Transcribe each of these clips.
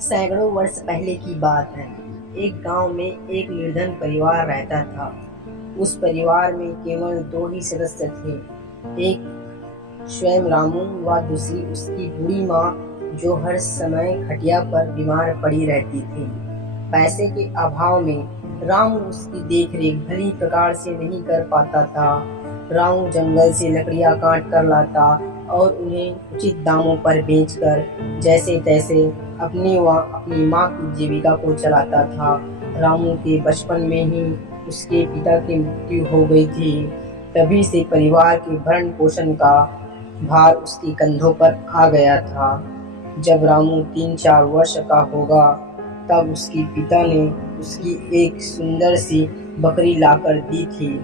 सैकड़ों वर्ष पहले की बात है। एक गांव में एक निर्धन परिवार रहता था। उस परिवार में केवल दो ही सदस्य थे। एक स्वयं रामू व दूसरी उसकी बूढ़ी माँ, जो हर समय खटिया पर बीमार पड़ी रहती थी। पैसे के अभाव में रामू उसकी देखरेख भली प्रकार से नहीं कर पाता था। रामू जंगल से लकड़ियां काट कर लाता और उन्हें उचित दामों पर बेचकर जैसे तैसे अपनी माँ की जीविका को चलाता था। रामू के बचपन में ही उसके पिता की मृत्यु हो गई थी। तभी से परिवार के भरण पोषण का भार उसके कंधों पर आ गया था। जब रामू 3-4 वर्ष का होगा, तब उसके पिता ने उसकी एक सुंदर सी बकरी लाकर दी थी।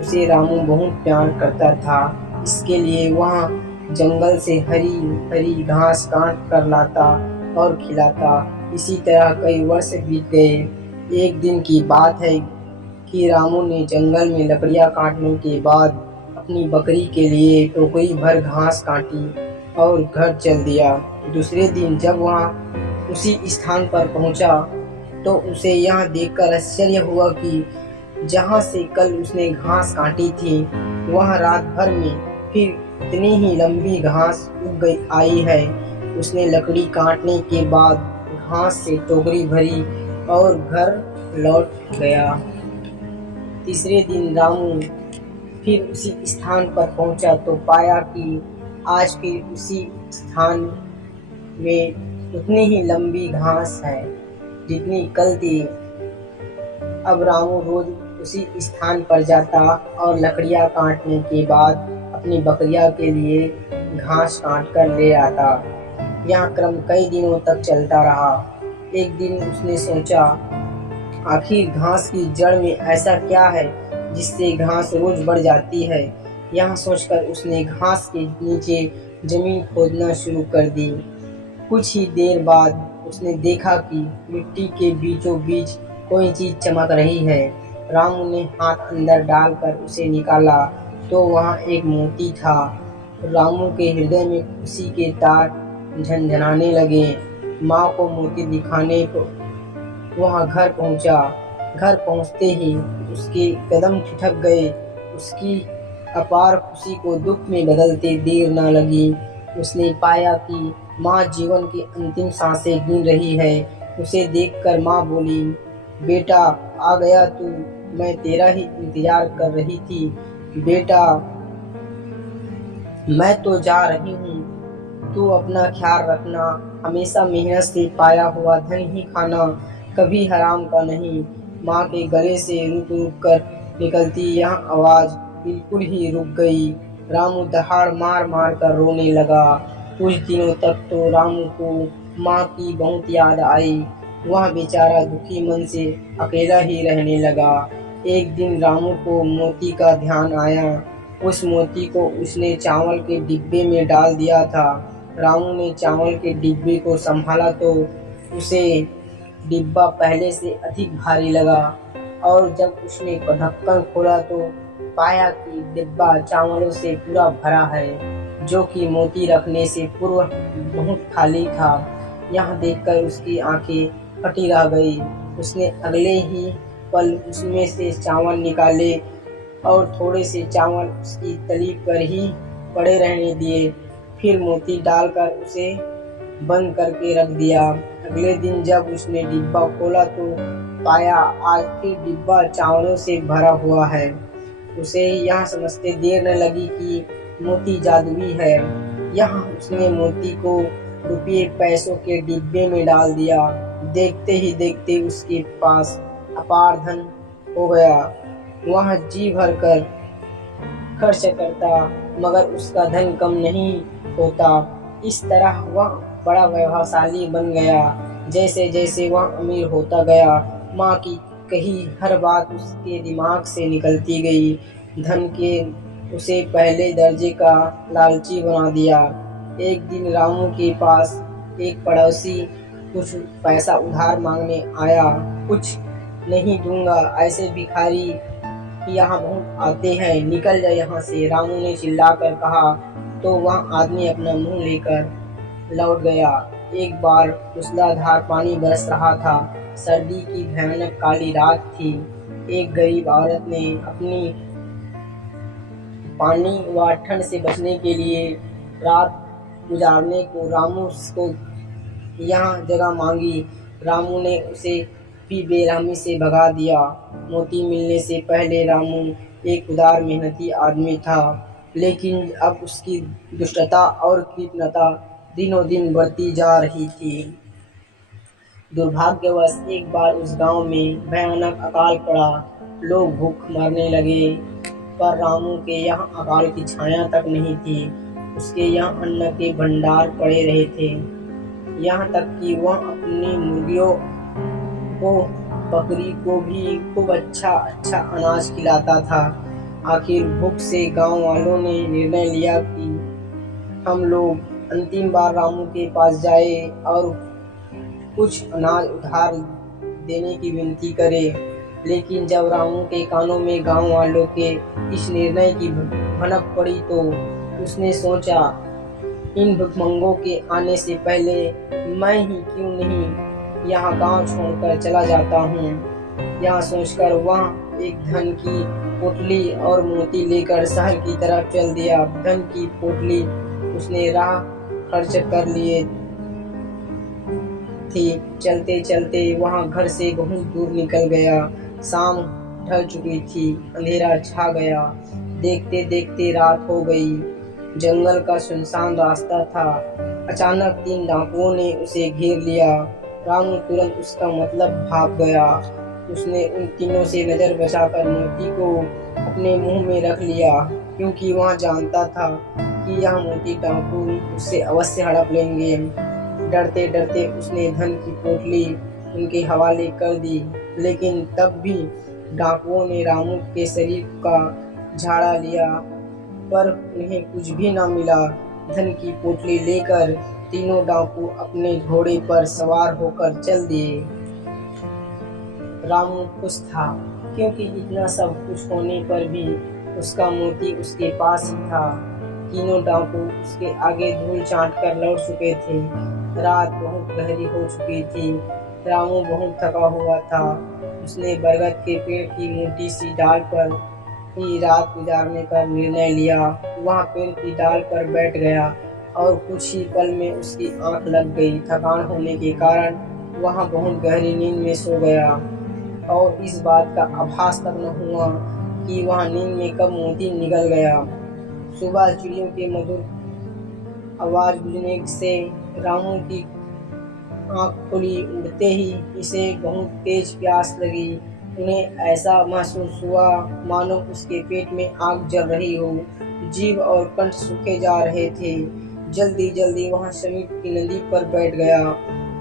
उसे रामू बहुत प्यार करता था। इसके लिए वह जंगल से हरी हरी घास काट कर लाता और खिलाता। इसी तरह कई वर्ष बीत गए। एक दिन की बात है कि रामू ने जंगल में लकड़ियां काटने के बाद अपनी बकरी के लिए टोकरी भर घास काटी और घर चल दिया। दूसरे दिन जब वह उसी स्थान पर पहुंचा, तो उसे यह देखकर आश्चर्य हुआ कि जहां से कल उसने घास काटी थी, वह रात भर में फिर इतनी ही लंबी घास उग गई आई है। उसने लकड़ी काटने के बाद घास से टोकरी भरी और घर लौट गया। तीसरे दिन रामू फिर उसी स्थान पर पहुंचा तो पाया कि आज फिर उसी स्थान में उतनी ही लंबी घास है जितनी कल थी। अब रामू रोज उसी स्थान पर जाता और लकड़ियां काटने के बाद अपनी बकरियां के लिए घास काट कर ले आता। यह क्रम कई दिनों तक चलता रहा। एक दिन उसने सोचा, आखिर घास की जड़ में ऐसा क्या है जिससे घास रोज बढ़ जाती है। यह सोचकर उसने घास के नीचे जमीन खोदना शुरू कर दी। कुछ ही देर बाद उसने देखा कि मिट्टी के बीचों बीच कोई चीज चमक रही है। रामू ने हाथ अंदर डालकर उसे निकाला तो वहाँ एक मोती था। रामू के हृदय में खुशी के तार झनझनाने लगे। माँ को मोती दिखाने को वह घर पहुंचा। घर पहुंचते ही उसके कदम ठिठक गए। उसकी अपार खुशी को दुख में बदलते देर न लगी। उसने पाया कि माँ जीवन की अंतिम सांसें गिन रही है। उसे देखकर माँ बोली, बेटा आ गया तू, मैं तेरा ही इंतजार कर रही थी। बेटा मैं तो जा रही हूँ, तू अपना ख्याल रखना। हमेशा मेहनत से पाया हुआ धन ही खाना, कभी हराम का नहीं। माँ के गले से रुक रुक कर निकलती यह आवाज बिल्कुल ही रुक गई। रामू दहाड़ मार मार कर रोने लगा। कुछ दिनों तक तो रामू को माँ की बहुत याद आई। वह बेचारा दुखी मन से अकेला ही रहने लगा। एक दिन रामू को मोती का ध्यान आया। उस मोती को उसने चावल के डिब्बे में डाल दिया था। रामू ने चावल के डिब्बे को संभाला तो उसे डिब्बा पहले से अधिक भारी लगा, और जब उसने ढक्कन खोला तो पाया कि डिब्बा चावलों से पूरा भरा है, जो कि मोती रखने से पूर्व बहुत खाली था। यह देखकर उसकी आंखें फटी रह गई। उसने अगले ही पल उसमें से चावल निकाले और थोड़े से चावल उसकी तली पर ही पड़े रहने दिए। फिर मोती डालकर उसे बंद करके रख दिया। अगले दिन जब उसने डिब्बा खोला तो पाया आज फिर डिब्बा चावलों से भरा हुआ है। उसे यह समझते देर न लगी कि मोती जादुई है। यहाँ उसने मोती को रुपये पैसों के डिब्बे में डाल दिया। देखते ही देखते उसके पास अपार धन हो गया। वह जी भर कर खर्च करता, मगर उसका धन कम नहीं होता। इस तरह वह बड़ा वैभवशाली बन गया। जैसे जैसे वह अमीर होता गया, माँ की कही हर बात उसके दिमाग से निकलती गई। धन के उसे पहले दर्जे का लालची बना दिया। एक दिन रामू के पास एक पड़ोसी कुछ पैसा उधार मांगने आया। कुछ नहीं दूंगा, ऐसे भिखारी यहाँ बहुत आते हैं, निकल जा यहाँ से, रामू ने चिल्लाकर कहा। तो वह आदमी अपना मुंह लेकर लौट गया। एक बार मूसलाधार पानी बरस रहा था। सर्दी की भयानक काली रात थी। एक गरीब औरत ने अपनी पानी व ठंड से बचने के लिए रात गुजारने को रामू को यहाँ जगह मांगी। रामू ने उसे भी बेरहमी से भगा दिया। मोती मिलने से पहले रामू एक उदार मेहनती आदमी था, लेकिन अब उसकी दुष्टता और कृपणता दिनों दिन बढ़ती जा रही थी। दुर्भाग्यवश एक बार उस गांव में भयानक अकाल पड़ा। लोग भूख मरने लगे, पर रामू के यहाँ अकाल की छाया तक नहीं थी। उसके यहाँ अन्न के भंडार पड़े रहे थे, यहाँ तक कि वह अपनी मुर्गियों को, बकरी को भी खूब अच्छा अच्छा अनाज खिलाता था। आखिर भूख से गांव वालों ने निर्णय लिया कि हम लोग अंतिम बार रामू के पास जाए और कुछ अनाज उधार देने की विनती करें। लेकिन जब रामू के कानों में गांव वालों के इस निर्णय की भनक पड़ी तो उसने सोचा, इन भिखमंगों के आने से पहले मैं ही क्यों नहीं यहाँ गांव छोड़कर चला जाता हूँ। यहाँ सोचकर वह एक धन की पोटली और मोती लेकर शहर की तरफ चल दिया। धन की पोटली उसने राह खर्च कर लिए थी। चलते चलते वहाँ घर से बहुत दूर निकल गया। शाम ढल चुकी थी, अंधेरा छा गया। देखते देखते रात हो गई। जंगल का सुनसान रास्ता था। अचानक 3 डाकुओं ने उसे घेर लिया। रामू तुरंत उसका मतलब भाप गया। उसने उन तीनों से नजर बचाकर मोती को अपने मुंह में रख लिया, क्योंकि वह जानता था कि यह मोती डाकू उससे अवश्य हड़प लेंगे। डरते डरते उसने धन की पोटली उनके हवाले कर दी, लेकिन तब भी डाकुओं ने रामू के शरीर का झाड़ा लिया, पर उन्हें कुछ भी न मिला। धन की पोटली लेकर तीनों डाकू अपने घोड़े पर सवार होकर चल दिए। रामू खुश था, क्योंकि इतना सब कुछ होने पर भी उसका मोती उसके पास ही था। तीनों डाकू उसके आगे धूल चाट कर लौट चुके थे। रात बहुत गहरी हो चुकी थी। रामू बहुत थका हुआ था। उसने बरगद के पेड़ की मोटी सी डाल पर ही रात गुजारने का निर्णय लिया। वह पेड़ की डाल पर बैठ गया और कुछ ही पल में उसकी आंख लग गई। थकान होने के कारण वह बहुत गहरी नींद में सो गया और इस बात का आभास तक न हुआ कि वह नींद में कब मोती निगल गया। सुबह चिड़ियों के मधुर आवाज गूंजने से रामू की आंख खुली। उड़ते ही इसे बहुत तेज प्यास लगी। उन्हें ऐसा महसूस हुआ मानो उसके पेट में आग जल रही हो। जीभ और कंठ सूखे जा रहे थे। जल्दी जल्दी वह समीप की नदी पर बैठ गया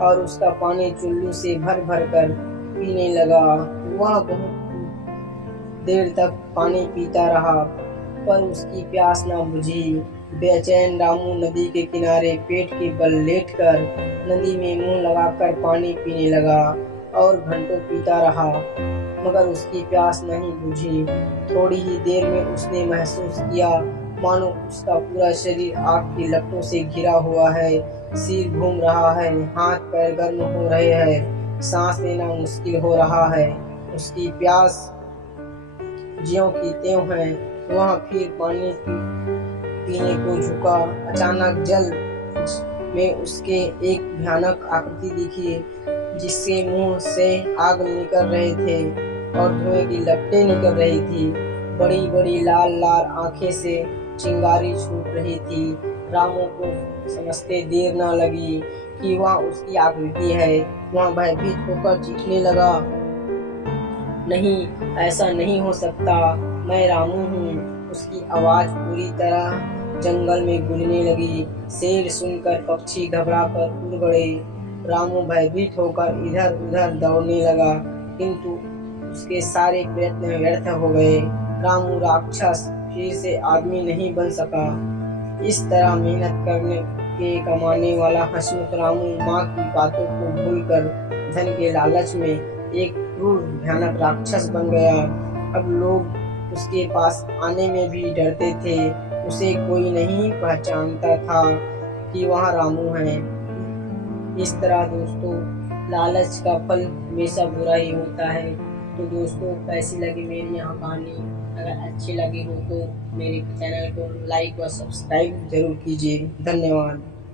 और उसका पानी चुल्लू से भर भर कर पीने लगा। वह बहुत देर तक पानी पीता रहा, पर उसकी प्यास न बुझी। बेचैन रामू नदी के किनारे पेट के बल लेटकर नदी में मुंह लगाकर पानी पीने लगा और घंटों पीता रहा, मगर उसकी प्यास नहीं बुझी। थोड़ी ही देर में उसने महसूस किया मानो उसका पूरा शरीर आग की लपटों से घिरा हुआ है। सिर घूम रहा है, हाथ पैर गर्म हो रहे हैं, सांस लेना मुश्किल हो रहा है। उसकी प्यास ज्यों की त्यों है। वह फिर पानी पीने को झुका। अचानक जल में उसके एक भयानक आकृति दिखी, जिसके मुंह से आग निकल रहे थे और धुएं की लपटें निकल रही थी। बड़ी बड़ी लाल लाल आंखें से चिंगारी छूट रही थी। रामू को समझते देर न लगी कि वह उसकी आकृति है। वह भयभीत होकर चीखने लगा, नहीं, ऐसा नहीं हो सकता, मैं रामू हूँ। उसकी आवाज पूरी तरह जंगल में गूंजने लगी। शेर सुनकर पक्षी घबराकर उड़ गए। रामू भयभीत होकर इधर उधर दौड़ने लगा, किंतु उसके सारे प्रयत्न व्यर्थ हो गए। रामू राक्षस फिर से आदमी नहीं बन सका। इस तरह मेहनत करने के कमाने वाला हंसमुख रामू माँ की बातों को भूलकर धन के लालच में एक क्रूर भयानक राक्षस बन गया। अब लोग उसके पास आने में भी डरते थे। उसे कोई नहीं पहचानता था कि वह रामू है। इस तरह दोस्तों लालच का फल हमेशा बुरा ही होता है। तो दोस्तों कैसी लगी मेरी यहाँ कहानी? अगर अच्छी लगी हो तो मेरे चैनल को लाइक व सब्सक्राइब जरूर कीजिए। धन्यवाद।